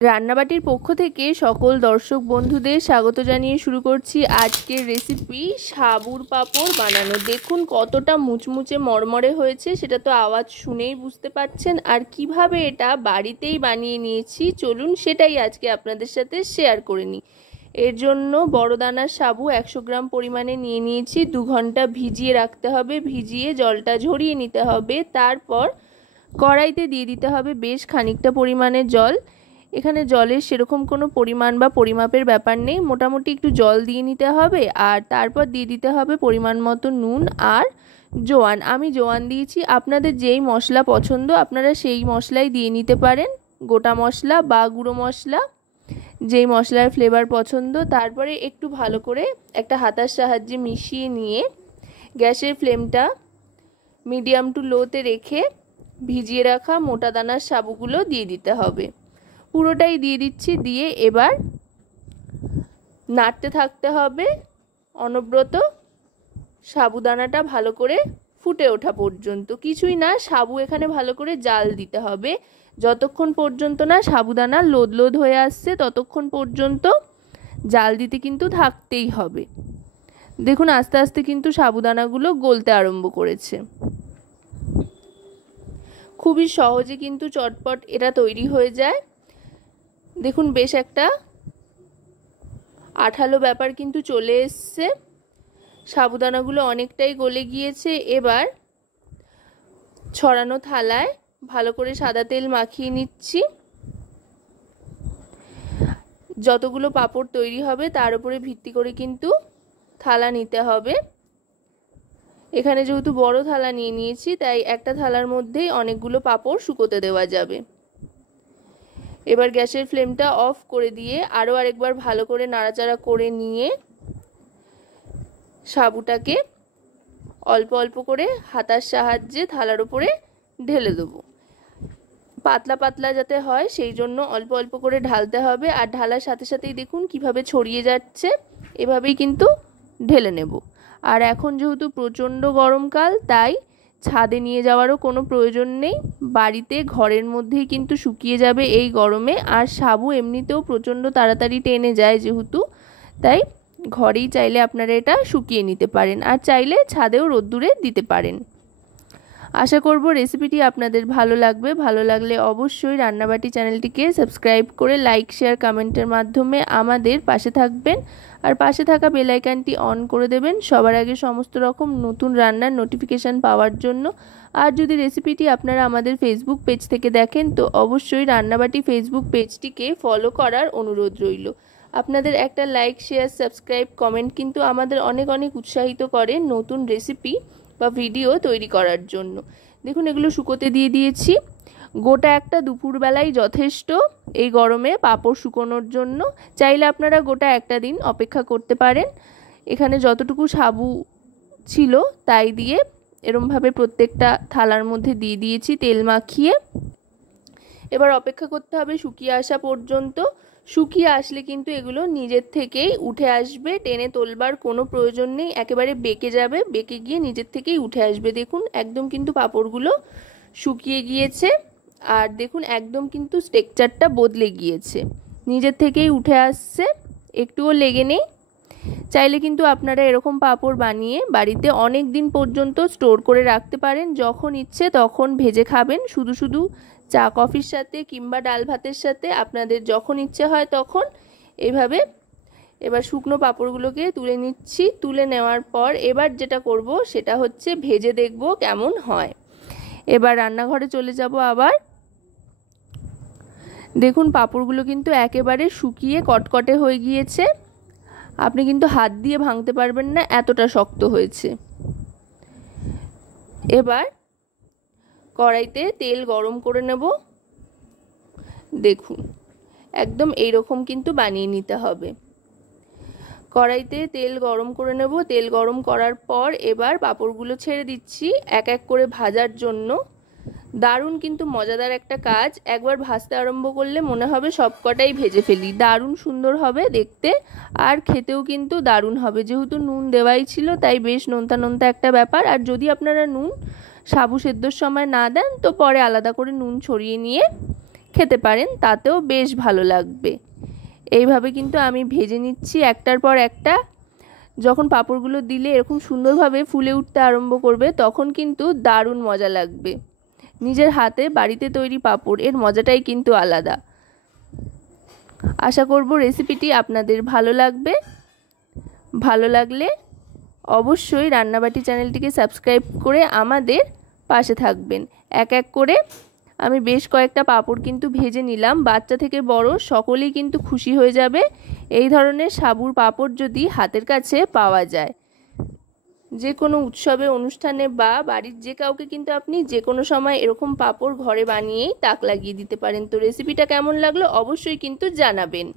রান্নাবাটির পক্ষ থেকে সকল দর্শক বন্ধুদের স্বাগত জানিয়ে শুরু করছি আজকের রেসিপি সাবুর পাঁপড় বানানো। দেখুন কতটা মুচমুচে মরমরে হয়েছে, সেটা তো আওয়াজ শুনেই বুঝতে পারছেন। আর কিভাবে এটা বাড়িতেই বানিয়ে নিয়েছি চলুন সেটাই আজকে আপনাদের সাথে শেয়ার করে নিই। এর জন্য বড় দানার সাবু 100 গ্রাম পরিমাণে নিয়ে নিয়েছি। 2 ঘন্টা ভিজিয়ে রাখতে হবে, ভিজিয়ে জলটা ঝরিয়ে নিতে হবে। তারপর কড়াইতে দিয়ে দিতে হবে বেশ খানিকটা পরিমাণে জল। এখানে জলের সেরকম কোনো পরিমাণ বা পরিমাপের ব্যাপার নেই, মোটামুটি একটু জল দিয়ে নিতে হবে। আর তারপর দিয়ে দিতে হবে পরিমাণ মতো নুন আর জোয়ান। আমি জোয়ান দিয়েছি, আপনাদের যেই মশলা পছন্দ আপনারা সেই মশলাই দিয়ে নিতে পারেন, গোটা মশলা বা গুঁড়ো মশলা, যেই মশলার ফ্লেভার পছন্দ। তারপরে একটু ভালো করে একটা হাতার সাহায্যে মিশিয়ে নিয়ে গ্যাসের ফ্লেমটা মিডিয়াম টু লোতে রেখে ভিজিয়ে রাখা মোটা দানার সাবুগুলো দিয়ে দিতে হবে। পুরোটাই দিয়ে দিচ্ছি, দিয়ে এবার নাড়তে থাকতে হবে অনবরত সাবুদানাটা ভালো করে ফুটে ওঠা পর্যন্ত। কিছুই না, সাবু এখানে ভালো করে জাল দিতে হবে। যতক্ষণ পর্যন্ত না সাবুদানা লোদ লোদ হয়ে আসছে ততক্ষণ পর্যন্ত জাল দিতে কিন্তু থাকতেই হবে। দেখুন আস্তে আস্তে কিন্তু সাবুদানাগুলো গলতে আরম্ভ করেছে। খুবই সহজে কিন্তু চটপট এটা তৈরি হয়ে যায়। দেখুন বেশ একটা আঠালো ব্যাপার কিন্তু চলে এসছে, সাবুদানাগুলো অনেকটাই গলে গিয়েছে। এবার ছড়ানো থালায় ভালো করে সাদা তেল মাখিয়ে নিচ্ছি। যতগুলো পাঁপড় তৈরি হবে তার উপরে ভিত্তি করে কিন্তু থালা নিতে হবে। এখানে যেহেতু বড় থালা নিয়ে নিয়েছি তাই একটা থালার মধ্যেই অনেকগুলো পাঁপড় শুকোতে দেওয়া যাবে। এবার গ্যাসের ফ্লেমটা অফ করে দিয়ে আরও আরেকবার ভালো করে নাড়াচাড়া করে নিয়ে সাবুটাকে অল্প অল্প করে হাতার সাহায্যে থালার উপরে ঢেলে দেবো। পাতলা পাতলা যাতে হয় সেই জন্য অল্প অল্প করে ঢালতে হবে। আর ঢালার সাথে সাথেই দেখুন কিভাবে ছড়িয়ে যাচ্ছে, এভাবেই কিন্তু ঢেলে নেব। আর এখন যেহেতু প্রচণ্ড গরমকাল তাই ছাদে নিয়ে যাওয়ারও কোনো প্রয়োজন নেই, বাড়িতে ঘরের মধ্যেই কিন্তু শুকিয়ে যাবে এই গরমে। আর সাবু এমনিতেও প্রচণ্ড তাড়াতাড়ি টেনে যায় যেহেতু, তাই ঘরেই চাইলে আপনারা এটা শুকিয়ে নিতে পারেন, আর চাইলে ছাদেও রোদ্দুরে দিতে পারেন। আশা করব রেসিপিটি আপনাদের ভালো লাগবে। ভালো লাগলে অবশ্যই রান্নাবাটি চ্যানেলটিকে সাবস্ক্রাইব করে লাইক শেয়ার কমেন্টের মাধ্যমে আমাদের পাশে থাকবেন। আর পাশে থাকা বেল আইকনটি অন করে দেবেন সবার আগে সমস্ত রকম নতুন রান্নার নোটিফিকেশান পাওয়ার জন্য। আর যদি রেসিপিটি আপনারা আমাদের ফেসবুক পেজ থেকে দেখেন তো অবশ্যই রান্নাবাটি ফেসবুক পেজটিকে ফলো করার অনুরোধ রইল। আপনাদের একটা লাইক শেয়ার সাবস্ক্রাইব কমেন্ট কিন্তু আমাদের অনেক অনেক উৎসাহিত করে নতুন রেসিপি বা ভিডিও তৈরি করার জন্য। দেখুন এগুলো শুকোতে দিয়ে দিয়েছি। গোটা একটা দুপুরবেলায় যথেষ্ট এই গরমে পাঁপড় শুকোনোর জন্য। চাইলে আপনারা গোটা একটা দিন অপেক্ষা করতে পারেন। এখানে যতটুকু সাবু ছিল তাই দিয়ে এরমভাবে প্রত্যেকটা থালার মধ্যে দিয়ে দিয়েছি তেল মাখিয়ে। এবার অপেক্ষা করতে হবে শুকিয়ে আসা পর্যন্ত। শুকিয়ে আসলে কিন্তু এগুলো নিজের থেকেই উঠে আসবে, টেনে তোলবার কোনো প্রয়োজন নেই, একেবারে বেঁকে যাবে, বেঁকে গিয়ে নিজের থেকেই উঠে আসবে। দেখুন একদম কিন্তু পাঁপড়গুলো শুকিয়ে গিয়েছে। আর দেখুন একদম কিন্তু টেক্সচারটা বদলে গিয়েছে, নিজের থেকেই উঠে আসছে, একটুও লেগে নেই। চাইলে কিন্তু আপনারা এরকম পাঁপড় বানিয়ে বাড়িতে অনেক দিন পর্যন্ত স্টোর করে রাখতে পারেন, যখন ইচ্ছে তখন ভেজে খাবেন, শুধু শুধু চা কফির সাথে কিংবা ডাল ভাতের সাথে, আপনাদের যখন ইচ্ছে হয় তখন এইভাবে। এবার শুকনো পাঁপড়গুলোকে তুলে নিচ্ছি। তুলে নেওয়ার পর এবার যেটা করব সেটা হচ্ছে ভেজে দেখব কেমন হয়। এবার রান্নাঘরে চলে যাব আবার। দেখুন পাঁপড়গুলো কিন্তু একেবারে শুকিয়ে কটকটে হয়ে গিয়েছে, আপনি কিন্তু হাত দিয়ে ভাঙতে পারবেন না, এতটা শক্ত হয়েছে। এবার কড়াইতে তেল গরম করে নেব। দেখুন একদম এইরকম কিন্তু বানিয়ে নিতে হবে। কড়াইতে তেল গরম করে নেব। তেল গরম করার পর এবার পাঁপড়গুলো ছেড়ে দিচ্ছি এক এক করে ভাজার জন্য। দারুণ কিন্তু মজাদার একটা কাজ, একবার ভাজতে আরম্ভ করলে মনে হবে সবকটাই ভেজে ফেলি। দারুণ সুন্দর হবে দেখতে, আর খেতেও কিন্তু দারুণ হবে। যেহেতু নুন দেওয়াই ছিল তাই বেশ নোনতা নোনতা একটা ব্যাপার। আর যদি আপনারা নুন সাবু সেদ্ধর সময় না দেন তো পরে আলাদা করে নুন ছড়িয়ে নিয়ে খেতে পারেন, তাতেও বেশ ভালো লাগবে। এইভাবে কিন্তু আমি ভেজে নিচ্ছি একটার পর একটা। যখন পাঁপড়গুলো দিলে এরকম সুন্দরভাবে ফুলে উঠতে আরম্ভ করবে তখন কিন্তু দারুণ মজা লাগবে। নিজের হাতে বাড়িতে তৈরি পাঁপড়, এর মজাটাই কিন্তু আলাদা। আশা করব রেসিপিটি আপনাদের ভালো লাগবে। ভালো লাগলে অবশ্যই রান্নাবাটি চ্যানেলটিকে সাবস্ক্রাইব করে আমাদের পাশে থাকবেন। এক এক করে আমি বেশ কয়েকটা পাঁপড় কিন্তু ভেজে নিলাম। বাচ্চা থেকে বড় সকলেই কিন্তু খুশি হয়ে যাবে এই ধরনের সাবুর পাঁপড় যদি হাতের কাছে পাওয়া যায়। যে কোনো উৎসবে, অনুষ্ঠানে বা বাড়ির যে কাউকে কিন্তু আপনি যে কোনো সময় এরকম পাঁপড় ঘরে বানিয়েই তাক লাগিয়ে দিতে পারেন। তো রেসিপিটা কেমন লাগলো অবশ্যই কিন্তু জানাবেন।